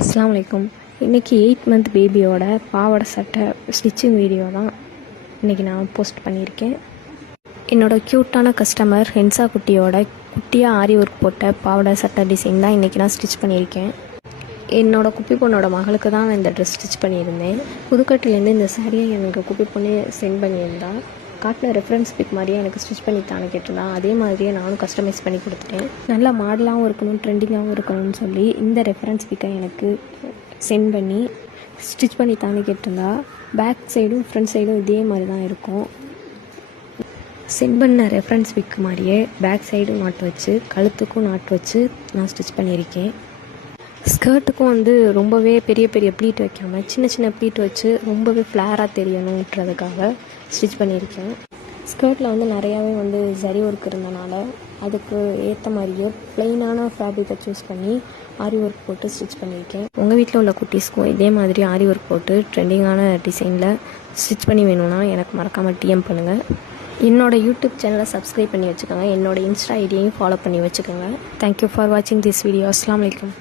அஸ்லாம் வலைக்கும். இன்றைக்கி எயிட் மந்த் பேபியோட பாவாடை சட்டை ஸ்டிச்சிங் வீடியோ தான் இன்றைக்கி நான் போஸ்ட் பண்ணியிருக்கேன். என்னோடய க்யூட்டான கஸ்டமர் ஹென்சா குட்டியோட குட்டியாக ஆரி ஒர்க் போட்ட பாவாடை சட்டை டிசைன் தான் இன்றைக்கி நான் ஸ்டிச் பண்ணியிருக்கேன். என்னோட குப்பி பொண்ணோட மகளுக்கு தான் நான் இந்த ட்ரெஸ் ஸ்டிச் பண்ணியிருந்தேன். புதுக்கட்டிலேருந்து இந்த சாரியை எனக்கு குப்பி பொண்ணு சென்ட் பண்ணியிருந்தா. காட்டின ரெஃபரன்ஸ் பிக் மாதிரியே எனக்கு ஸ்டிச் பண்ணி தானே கேட்டிருந்தான் அதே மாதிரியே நானும் கஸ்டமைஸ் பண்ணி கொடுத்துட்டேன். நல்லா மாடலாகவும் இருக்கணும் ட்ரெண்டிங்காகவும் இருக்கணும்னு சொல்லி இந்த ரெஃபரன்ஸ் பிக்கை எனக்கு சென்ட் பண்ணி ஸ்டிச் பண்ணி தானே கேட்டிருந்தா பேக் சைடும் ஃப்ரண்ட் சைடும் இதே மாதிரி தான் இருக்கும். சென்ட் பண்ண ரெஃபரன்ஸ் பிக் மாதிரியே பேக் சைடும் நாட்டு வச்சு கழுத்துக்கும் நாட்டு வச்சு நான் ஸ்டிச் பண்ணியிருக்கேன். ஸ்கர்ட்டுக்கும் வந்து ரொம்பவே பெரிய பெரிய ப்ளீட் வைக்காமல் சின்ன சின்ன ப்ளீட் வச்சு ரொம்பவே ஃப்ளேராக தெரியணுன்றதுக்காக ஸ்டிச் பண்ணியிருக்கேன். ஸ்கர்ட்டில் வந்து நிறையாவே வந்து ஜரி ஒர்க் இருந்தனால அதுக்கு ஏற்ற மாதிரியே ப்ளெயினான ஃபேப்ரிக்கை சூஸ் பண்ணி ஆரி ஒர்க் போட்டு ஸ்டிச் பண்ணியிருக்கேன். உங்கள் வீட்டில் உள்ள குட்டீஸ்க்கும் இதே மாதிரி ஆரி ஒர்க் போட்டு ட்ரெண்டிங்கான டிசைனில் ஸ்டிச் பண்ணி வேணும்னா எனக்கு மறக்காமல் டிஎம் பண்ணுங்கள் என்னோடய யூடியூப் சேனலை சப்ஸ்கிரைப் பண்ணி வச்சுக்கோங்க. என்னோட இன்ஸ்டா ஐடியையும் ஃபாலோ பண்ணி வச்சுக்கோங்க. தேங்க்யூ ஃபார் வாட்சிங் திஸ் வீடியோ அஸ்லாம் வலைக்கம்